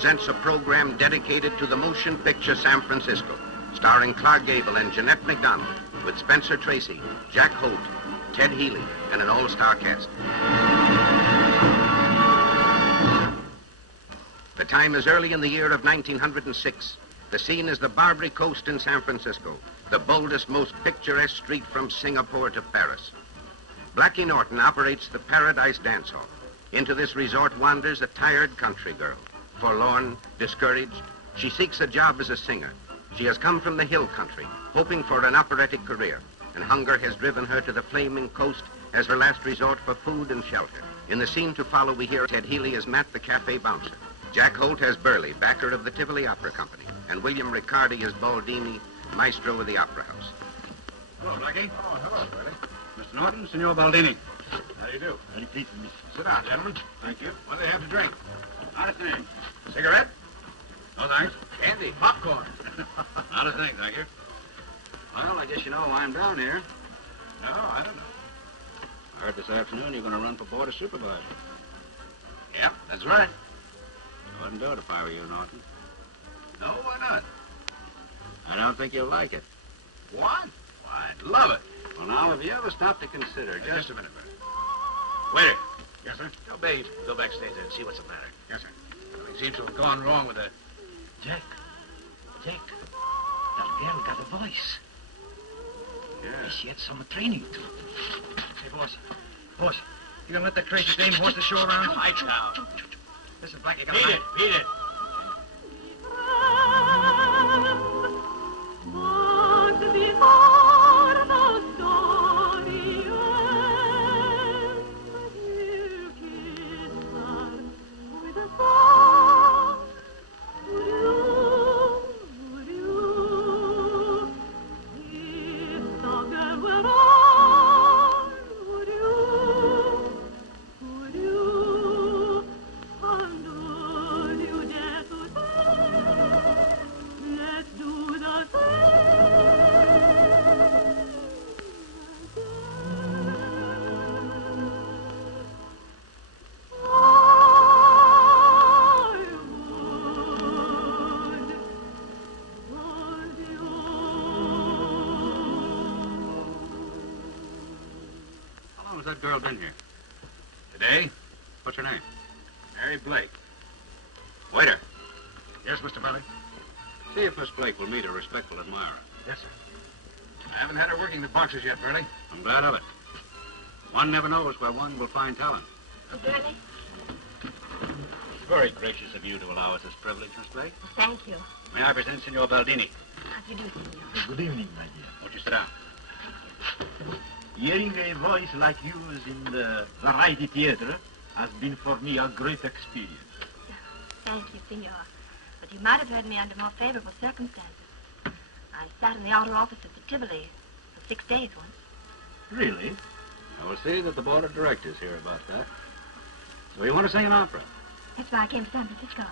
presents a program dedicated to the motion picture San Francisco, starring Clark Gable and Jeanette MacDonald, with Spencer Tracy, Jack Holt, Ted Healy, and an all-star cast. The time is early in the year of 1906. The scene is the Barbary Coast in San Francisco, the boldest, most picturesque street from Singapore to Paris. Blackie Norton operates the Paradise Dance Hall. Into this resort wanders a tired country girl. Forlorn, discouraged, she seeks a job as a singer. She has come from the hill country, hoping for an operatic career, and hunger has driven her to the flaming coast as her last resort for food and shelter. In the scene to follow, we hear Ted Healy as Matt, the cafe bouncer. Jack Holt as Burley, backer of the Tivoli Opera Company, and William Riccardi as Baldini, maestro of the Opera House. Hello, Blackie. Oh, hello, Burley. Mr. Norton, Senor Baldini. How do you do? Very pleased, miss. Sit down, gentlemen. Thank you. What do they have to drink? Not a thing. Cigarette? No, thanks. Candy. Popcorn. Not a thing, thank you. Well, I guess you know why I'm down here. No, I don't know. I heard this afternoon you're going to run for board of supervisor. Yeah, that's right. I wouldn't do it if I were you, Norton. No, why not? I don't think you'll like it. What? Why, I'd love it. Well, now, have you ever stopped to consider Just a minute, Burley. Waiter. Yes, sir? Tell Babe to go backstage and see what's the matter. Yes, sir. Something seems to have gone wrong with the... Jack. Jack. That girl got a voice. Yeah. She had some training, too. Hey, boss. Boss, you gonna let that crazy dame horse the show around? Lights out. Listen, Blackie, got Beat it, beat it. That girl been here? Today? What's her name? Mary Blake. Waiter. Yes, Mr. Burley? See if Miss Blake will meet a respectful admirer. Yes, sir. I haven't had her working the boxes yet, Burley. I'm glad of it. One never knows where one will find talent. Burley? It's very gracious of you to allow us this privilege, Miss Blake. Thank you. May I present Senor Baldini? How do you do, senor? Good evening, my dear. Won't you sit down? Hearing a voice like yours in the Variety Theater has been for me a great experience. Thank you, senor. But you might have heard me under more favorable circumstances. I sat in the outer office of the Tivoli for 6 days once. Really? I will see that the board of directors hear about that. So you want to sing an opera? That's why I came to San Francisco.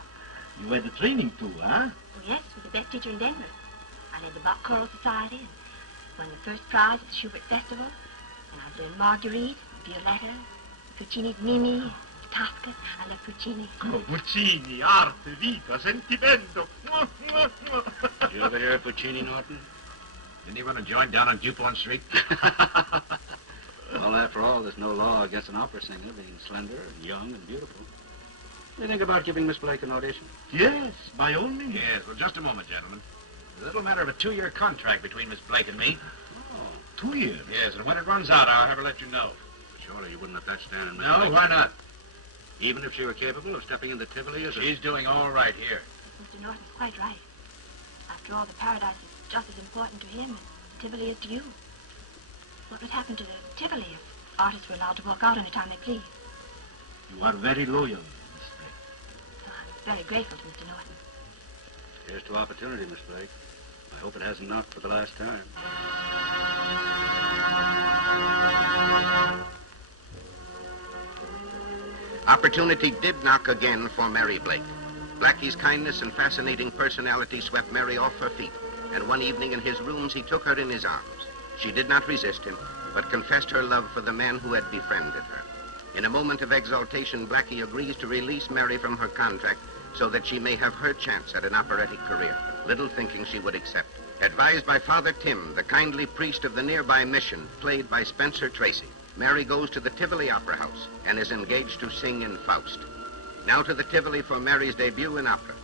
You had the training too, huh? Oh, yes, with the best teacher in Denver. I led the Bach Choral Society and won the first prize at the Schubert Festival. And I've learned Marguerite, Violetta, Puccini's Mimi, Tosca. I love Puccini. Oh, Puccini, arte, vita, sentimento. Did you ever hear of Puccini, Norton? Didn't he run a joint down on Dupont Street? Well, after all, there's no law against an opera singer being slender and young and beautiful. What do you think about giving Miss Blake an audition? Yes, by all means. Yes, well, just a moment, gentlemen. It's a little matter of a 2-year contract between Miss Blake and me. 2 years. Yes, and when it runs out, I'll have her let you know. Surely you wouldn't let that stand in Miss No, Blake's why way. not? Even if she were capable of stepping into Tivoli as a... She's doing all right here. Mr. Norton's quite right. After all, the Paradise is just as important to him as Tivoli is to you. What would happen to the Tivoli if artists were allowed to walk out any time they please? You are very loyal, Miss Blake. So I'm very grateful to Mr. Norton. Here's to opportunity, Miss Blake. I hope it hasn't knocked for the last time. Opportunity did knock again for Mary Blake. Blackie's kindness and fascinating personality swept Mary off her feet, and one evening in his rooms he took her in his arms. She did not resist him, but confessed her love for the man who had befriended her. In a moment of exaltation, Blackie agrees to release Mary from her contract so that she may have her chance at an operatic career, little thinking she would accept. Advised by Father Tim, the kindly priest of the nearby mission, played by Spencer Tracy, Mary goes to the Tivoli Opera House and is engaged to sing in Faust. Now to the Tivoli for Mary's debut in opera.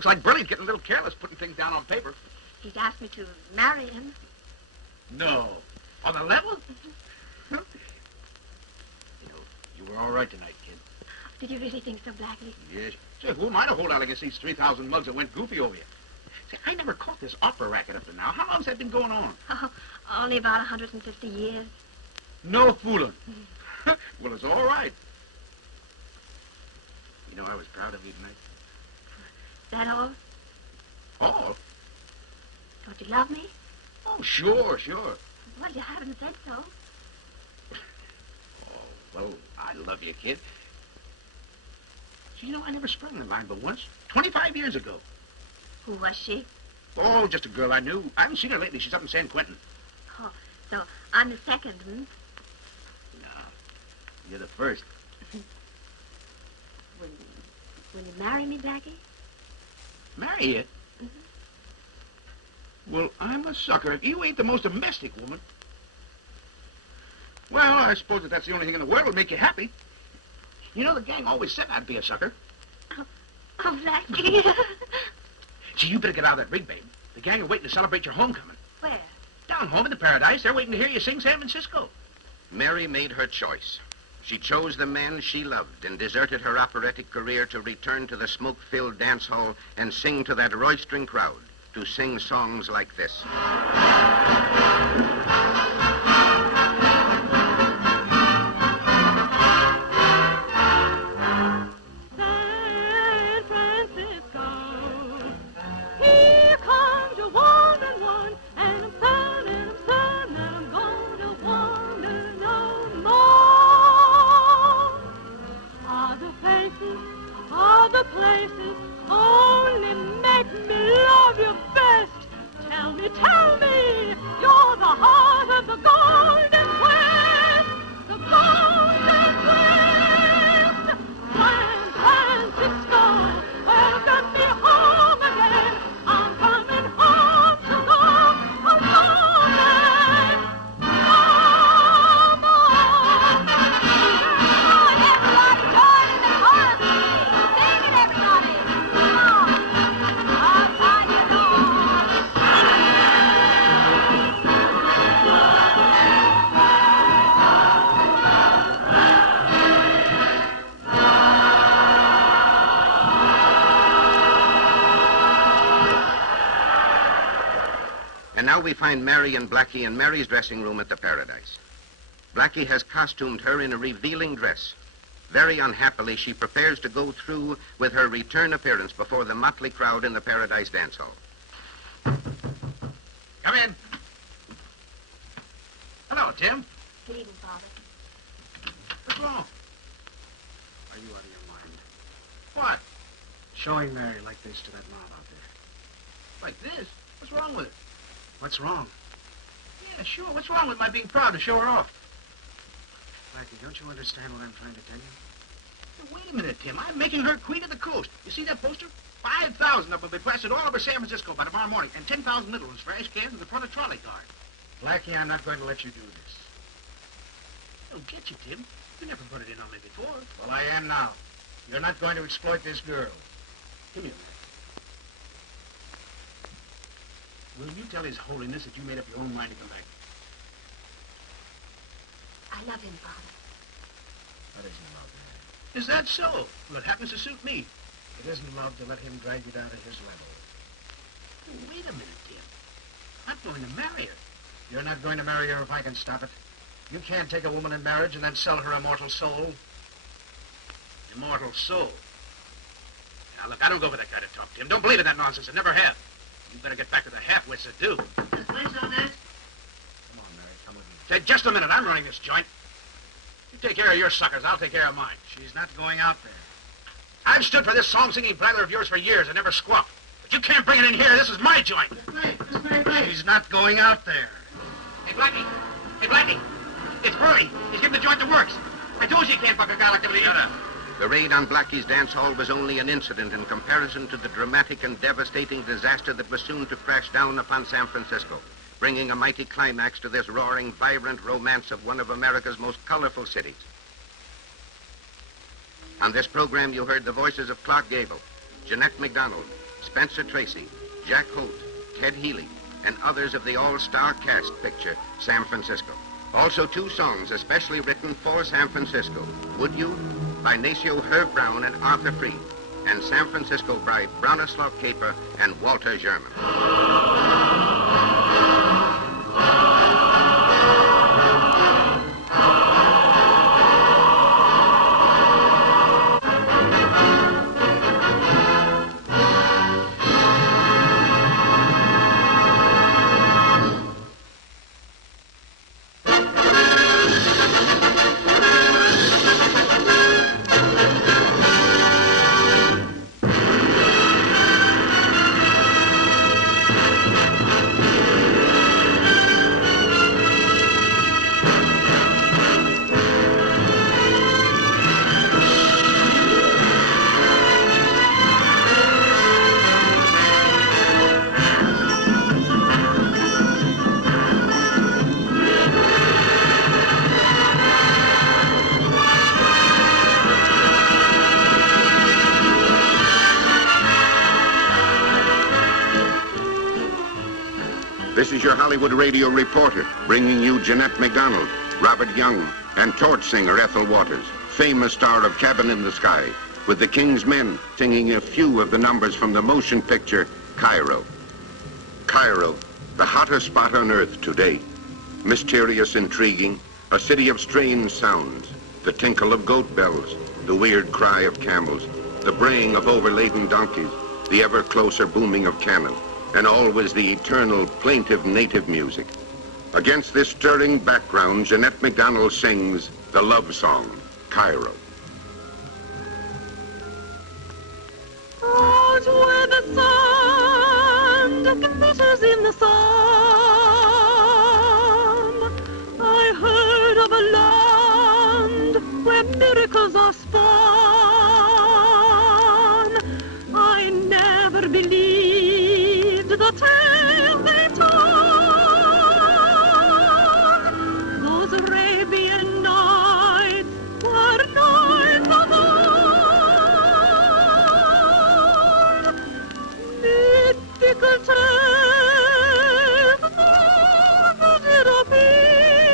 Looks like Burley's getting a little careless putting things down on paper. He's asked me to marry him. No. On the level? You know, you were all right tonight, kid. Did you really think so, Blackie? Yes. Say, who am I to hold out against these 3,000 mugs that went goofy over you? See, I never caught this opera racket up to now. How long's that been going on? Oh, only about 150 years. No fooling. Well, it's all right. You know, I was proud of you tonight. That all? All? Don't you love me? Oh, sure, sure. Well, you haven't said so. Oh, well, I love you, kid. You know, I never sprung the line but once. 25 years ago. Who was she? Oh, just a girl I knew. I haven't seen her lately. She's up in San Quentin. Oh, so I'm the second, hmm? No, you're the first. Will you marry me, Blackie? Marry you? Mm-hmm. Well, I'm a sucker if you ain't the most domestic woman. Well, I suppose that's the only thing in the world that'll make you happy. You know, the gang always said I'd be a sucker. Oh, Blackie. So you better get out of that rig, babe. The gang are waiting to celebrate your homecoming. Where? Down home in the Paradise. They're waiting to hear you sing San Francisco. Mary made her choice. She chose the man she loved and deserted her operatic career to return to the smoke-filled dance hall and sing to that roistering crowd, to sing songs like this. San Francisco, here comes your one and one, and I'm sad and I'm sad and I'm gonna wander no more. Other places only make me love you best. Tell me, you're the heart of the Golden West, the Golden West. San Francisco, welcome me home again. I'm Now we find Mary and Blackie in Mary's dressing room at the Paradise. Blackie has costumed her in a revealing dress. Very unhappily, she prepares to go through with her return appearance before the motley crowd in the Paradise Dance Hall. Come in. Hello, Tim. Good evening, Father. What's wrong? Are you out of your mind? What? Showing Mary like this to that mob out there. Like this? What's wrong with it? What's wrong? Yeah, sure. What's wrong with my being proud to show her off? Blackie, don't you understand what I'm trying to tell you? Now, wait a minute, Tim. I'm making her queen of the coast. You see that poster? 5,000 of them will be plastered all over San Francisco by tomorrow morning, and 10,000 little ones for ash cans in the front of trolley cars. Blackie, I'm not going to let you do this. I don't get you, Tim. You never put it in on me before. Well, I am now. You're not going to exploit this girl. Come here, man. Will you tell His Holiness that you made up your own mind to come back? I love him, Father. That isn't love, Mary. Is that so? Well, it happens to suit me. It isn't love to let him drag you down to his level. Oh, wait a minute, Tim. I'm going to marry her. You're not going to marry her if I can stop it. You can't take a woman in marriage and then sell her immortal soul. Immortal soul. Now, look, I don't go for that kind of talk, Tim. Don't believe in that nonsense. I never have. You better get back to the half-wits that do. Come on, Mary, come with me. Say, just a minute. I'm running this joint. You take care of your suckers. I'll take care of mine. She's not going out there. I've stood for this song-singing blather of yours for years and never squawked. But you can't bring it in here. This is my joint. She's not going out there. Hey, Blackie. Hey, Blackie. It's Burley. He's giving the joint the works. I told you can't fuck a guy like that with you. The raid on Blackie's dance hall was only an incident in comparison to the dramatic and devastating disaster that was soon to crash down upon San Francisco, bringing a mighty climax to this roaring, vibrant romance of one of America's most colorful cities. On this program, you heard the voices of Clark Gable, Jeanette MacDonald, Spencer Tracy, Jack Holt, Ted Healy, and others of the all-star cast picture, San Francisco. Also 2 songs especially written for San Francisco, Would You, by Nacio Herb Brown and Arthur Freed, and San Francisco by Bronislaw Caper and Walter German. This is your Hollywood radio reporter, bringing you Jeanette MacDonald, Robert Young, and torch singer Ethel Waters, famous star of Cabin in the Sky, with the King's Men singing a few of the numbers from the motion picture Cairo. Cairo, the hottest spot on earth today. Mysterious, intriguing, a city of strange sounds, the tinkle of goat bells, the weird cry of camels, the braying of overladen donkeys, the ever closer booming of cannon, and always the eternal plaintive native music. Against this stirring background, Jeanette MacDonald sings the love song, Cairo. Out where the sand glitters in the sun, I heard of a land where miracles are spun. I never believed the tale they told. Those Arabian nights were nights of old. Mythical tales never did appear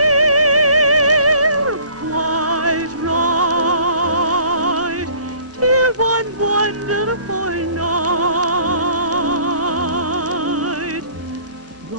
quite right till one wonderful night. The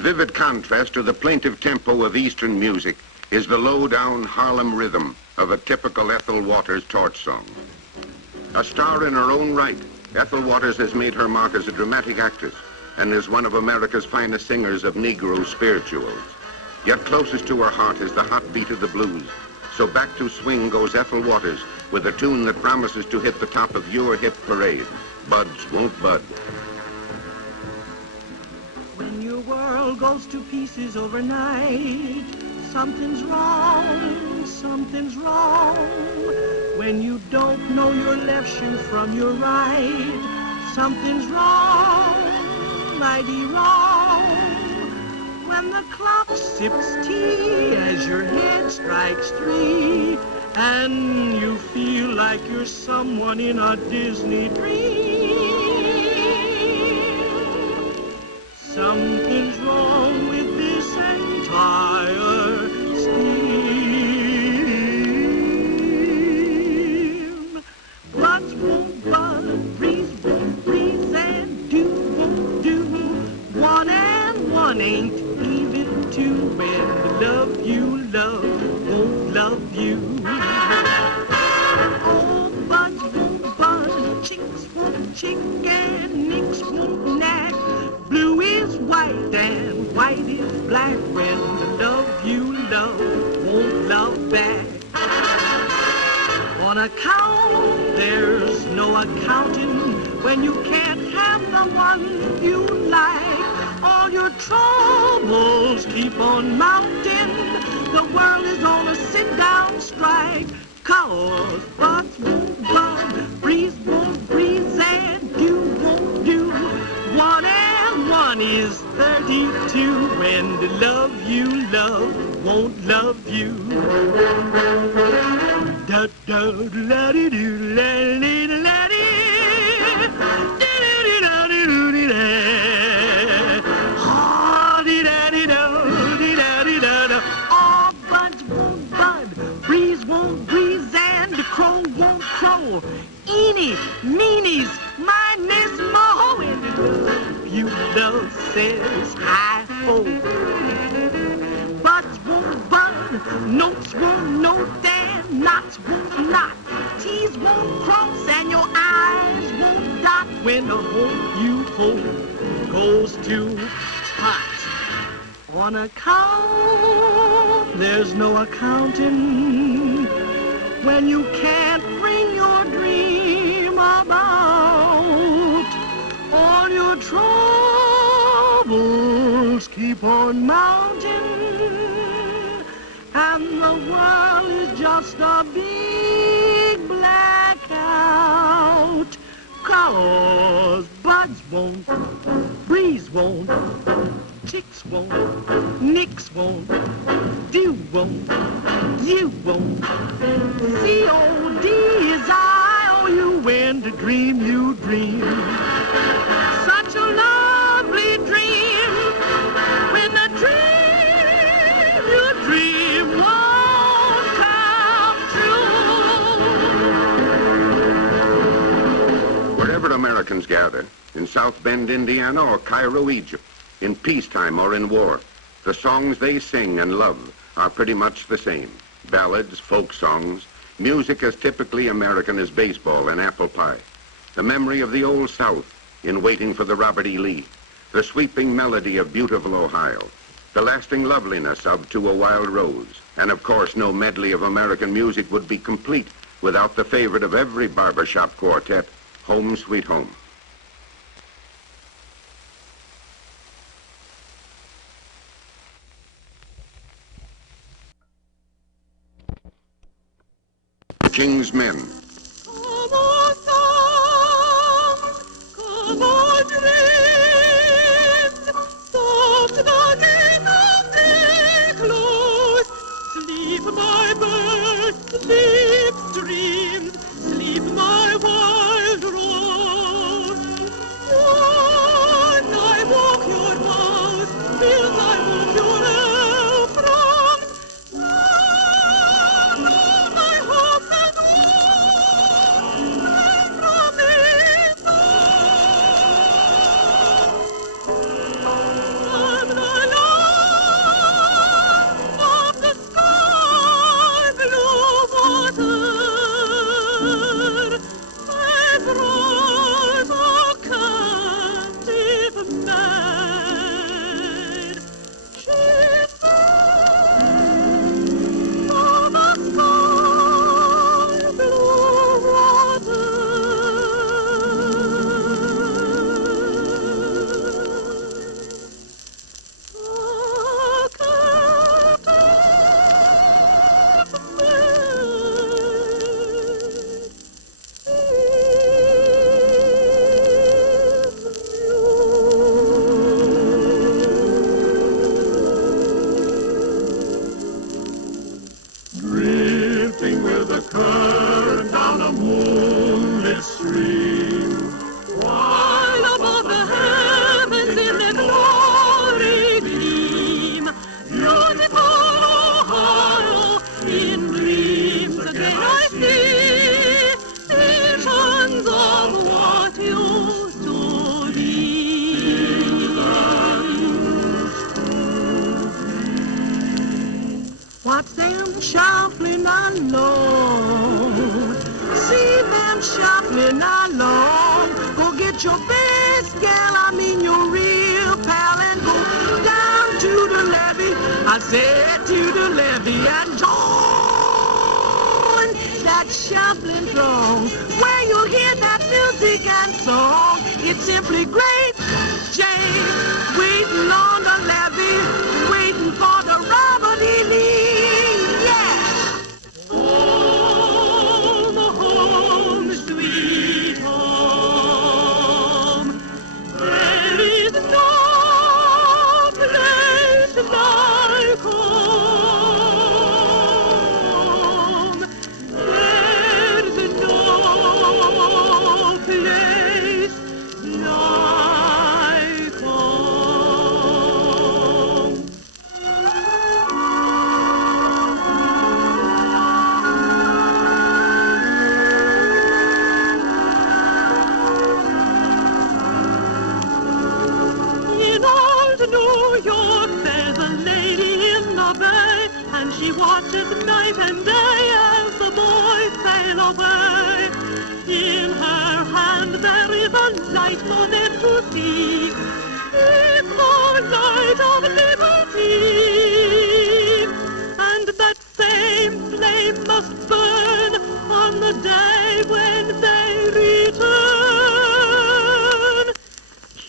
vivid contrast to the plaintive tempo of Eastern music is the low-down Harlem rhythm of a typical Ethel Waters torch song. A star in her own right, Ethel Waters has made her mark as a dramatic actress and is one of America's finest singers of Negro spirituals. Yet closest to her heart is the hot beat of the blues. So back to swing goes Ethel Waters with a tune that promises to hit the top of your hit parade, Buds Won't Bud. When your world goes to pieces overnight, something's wrong, something's wrong. When you don't know your left shoe from your right, something's wrong, mighty wrong. When the clock sips tea as your head strikes 3, and you feel like you're someone in a Disney dream, something's wrong with this entire scheme. Buds won't bud, breeze won't breeze, and do won't do. 1 and 1 ain't even 2 when the love you love won't love you. Oh, buds won't bud, chicks won't chick, and nicks won't knack. Blue is white and white is black when the love you love won't love back. On account, there's no accounting when you can't have the one you like. All your troubles keep on mounting. The world is on a sit-down strike. 'Cause buds won't bud, breeze won't breeze, and do won't do. 1 and 1 is 32 when the love you love won't love you. Da da da di do la di la di da di da di do di da ha di da di do di da di da da. All buds won't bud, breeze won't breeze, and the crow won't crow. Eeny, meenies, mindless mo, and the love you love says hi-ho. Buds won't bud, notes won't note, and knots won't knot. T's won't cross, and your eyes won't dot when the hope you hold goes too hot. On account, there's no accounting when you can't bring your dream about. All your troubles keep on mounting, and the world is just a big blackout. 'Cause buds won't, breeze won't, chicks won't, nicks won't, do won't, you won't. COD is IOUN to dream you dream. Such a lovely dream when the dream you dream won't come true. Wherever Americans gather, in South Bend, Indiana, or Cairo, Egypt, in peacetime or in war, the songs they sing and love are pretty much the same. Ballads, folk songs, music as typically American as baseball and apple pie. The memory of the old South in Waiting for the Robert E. Lee. The sweeping melody of Beautiful Ohio. The lasting loveliness of To a Wild Rose. And of course, no medley of American music would be complete without the favorite of every barbershop quartet, Home Sweet Home. King's Men. Come on, songs, come on, dreams, soft the name of day close. Sleep, my bird, sleep, dreams, sleep, my wild rose. When I walk your house, till I walk your elf from, my hopes and a current down a moonlit stream. While above the heavens in their glory gleam, beautiful Ohio, in dreams again I see visions of what used to be. Watch them shuffling along, see them shuffling along. Go get your best gal, I mean your real pal, and go down to the levee. I said to the levee and join that shuffling throng, where you'll hear that music and song. It's simply great, Jane, waiting on the levee, waiting for the Robert E. Lee. Home, sweet home. There is no place like home. There's no place like home. In old New York, there's a lady in the bay, and she watches night and day as the boys sail away. In her hand there is a light for them to see. It's the light of liberty, and that same flame must burn on the day when they return.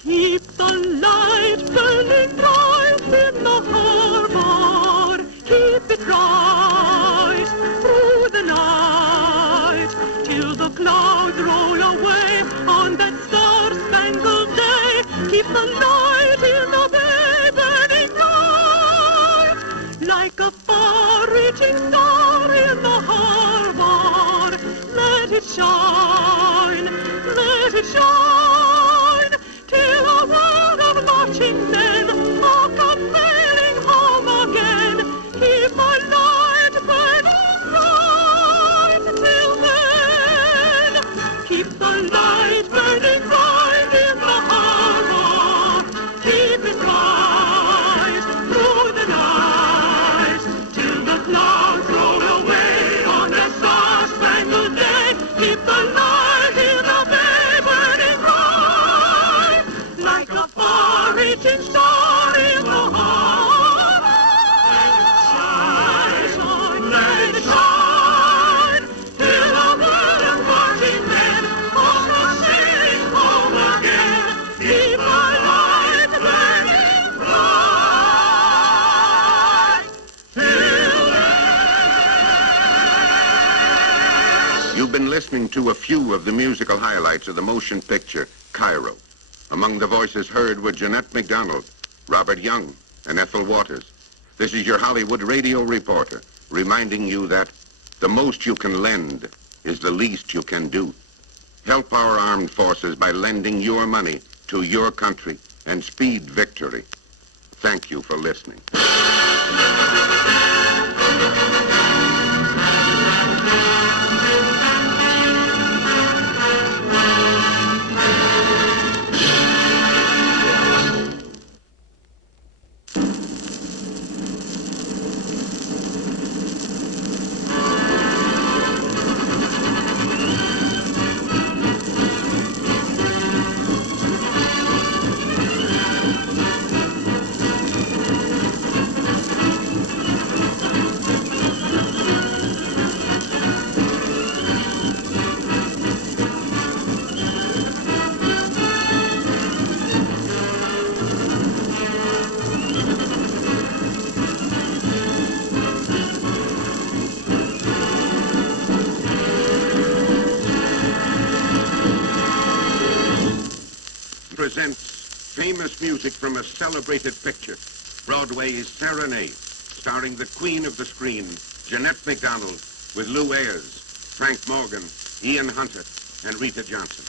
Keep the light burning bright in the harbor. Keep it bright through the night, till the clouds roll away on that star-spangled day. Keep the light in the bay burning bright, like a far-reaching star in the harbor. Let it shine, let it shine, till a world of marching men all come sailing home again. Keep my light burning bright till then. Keep the light burning bright in the harbor. Keep it bright through the night, till the clouds roll away on that star-spangled day. Keep the light in the bay burning bright, like a far-reaching star in the harbor. Let it shine, till a world of marching men all come sailing home again. Keep my light burning bright till then. You've been listening to a few of the musical highlights of the motion picture, Cairo. Among the voices heard were Jeanette MacDonald, Robert Young, and Ethel Waters. This is your Hollywood radio reporter, reminding you that the most you can lend is the least you can do. Help our armed forces by lending your money to your country and speed victory. Thank you for listening. Presents famous music from a celebrated picture, Broadway's Serenade, starring the queen of the screen, Jeanette MacDonald, with Lou Ayres, Frank Morgan, Ian Hunter, and Rita Johnson.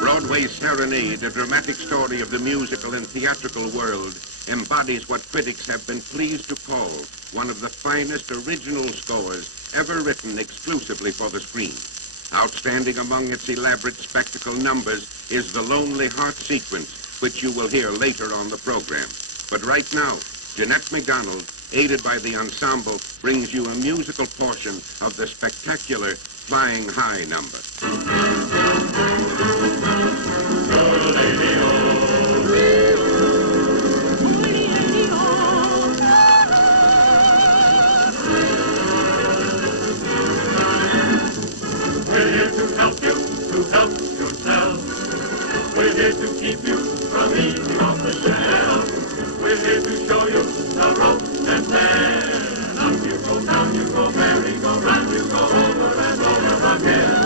Broadway's Serenade, a dramatic story of the musical and theatrical world, embodies what critics have been pleased to call one of the finest original scores ever written exclusively for the screen. Outstanding among its elaborate spectacle numbers is the Lonely Heart sequence, which you will hear later on the program. But right now, Jeanette MacDonald, aided by the ensemble, brings you a musical portion of the spectacular Flying High number. We're here to help you, to help yourself. We're here to keep you from eating off the shelf. We're here to show you the ropes and then up you go, down you go, merry-go-round you go, over and over again.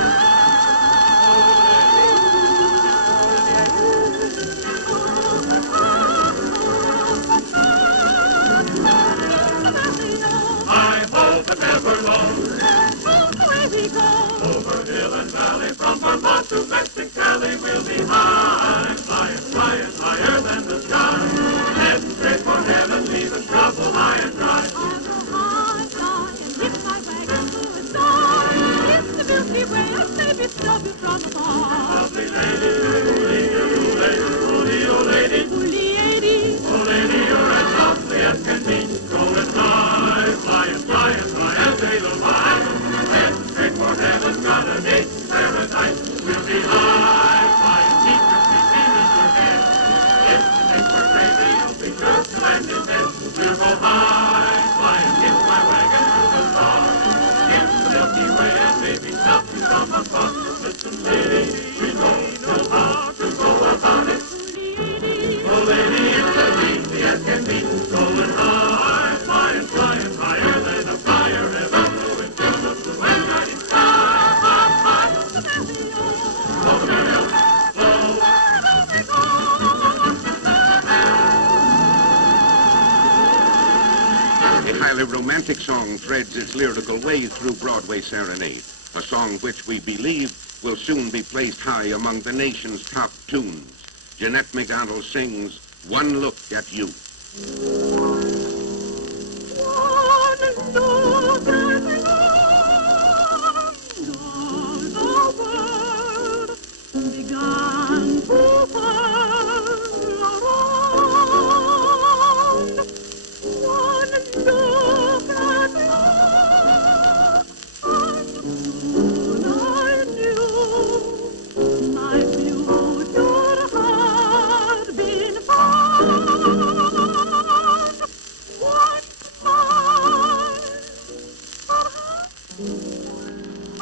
I hope it never long. Over hill and valley, from Vermont to Mexicali, we'll be high, flying, flying, higher than the sky. Heading straight for heaven, leaving trouble high and dry. On the high side, and lift my wagon to the sky. It's the Milky Way, and maybe stop you from afar. Lovely lady, oh lady, oh lady, oh lady, oh lady, you're as lovely as can be. Going high, flying, flying, high as halo high. Heading straight for heaven, gonna make paradise. We'll be high, flying, keep your feet beneath your head. If you think we're crazy, you'll be sure to land in bed. We'll go high, flying, hit my wagon to the stars. In the Milky Way, and maybe stop you from afar. Listen, lady, we don't know how to go about it. Oh, lady, it's as easy as can be. Going high, flying, flying, higher than a flyer ever flew into the blue and nighty sky. High, over the hill, low. A highly romantic song threads its lyrical way through Broadway Serenade, a song which we believe will soon be placed high among the nation's top tunes. Jeanette MacDonald sings One Look at You.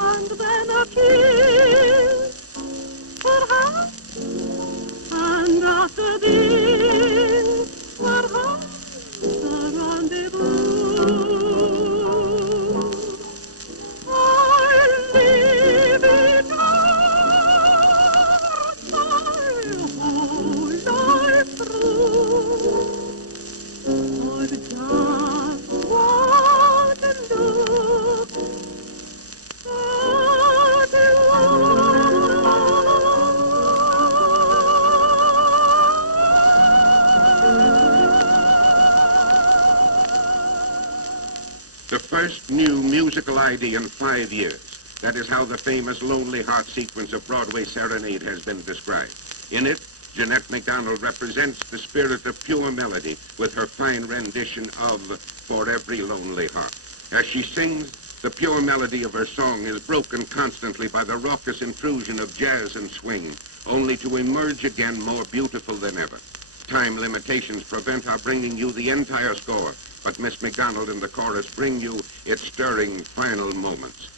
And then a kiss, perhaps, and after this, perhaps a rendezvous. I live in love my whole life through. I just want to look. The first new musical idea in 5 years. That is how the famous Lonely Heart sequence of Broadway Serenade has been described. In it, Jeanette MacDonald represents the spirit of pure melody with her fine rendition of For Every Lonely Heart. As she sings, the pure melody of her song is broken constantly by the raucous intrusion of jazz and swing, only to emerge again more beautiful than ever. Time limitations prevent our bringing you the entire score, but Miss MacDonald and the chorus bring you its stirring final moments.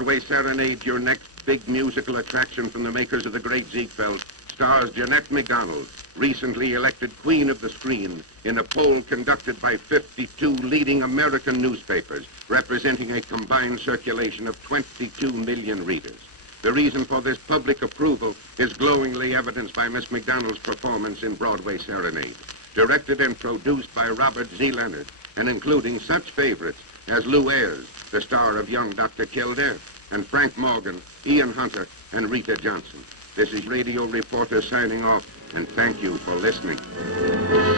Broadway Serenade, your next big musical attraction from the makers of the great Ziegfeld, stars Jeanette MacDonald, recently elected Queen of the Screen in a poll conducted by 52 leading American newspapers, representing a combined circulation of 22 million readers. The reason for this public approval is glowingly evidenced by Miss MacDonald's performance in Broadway Serenade, directed and produced by Robert Z. Leonard, and including such favorites as Lou Ayres, the star of Young Dr. Kildare, and Frank Morgan, Ian Hunter, and Rita Johnson. This is radio reporter signing off, and thank you for listening.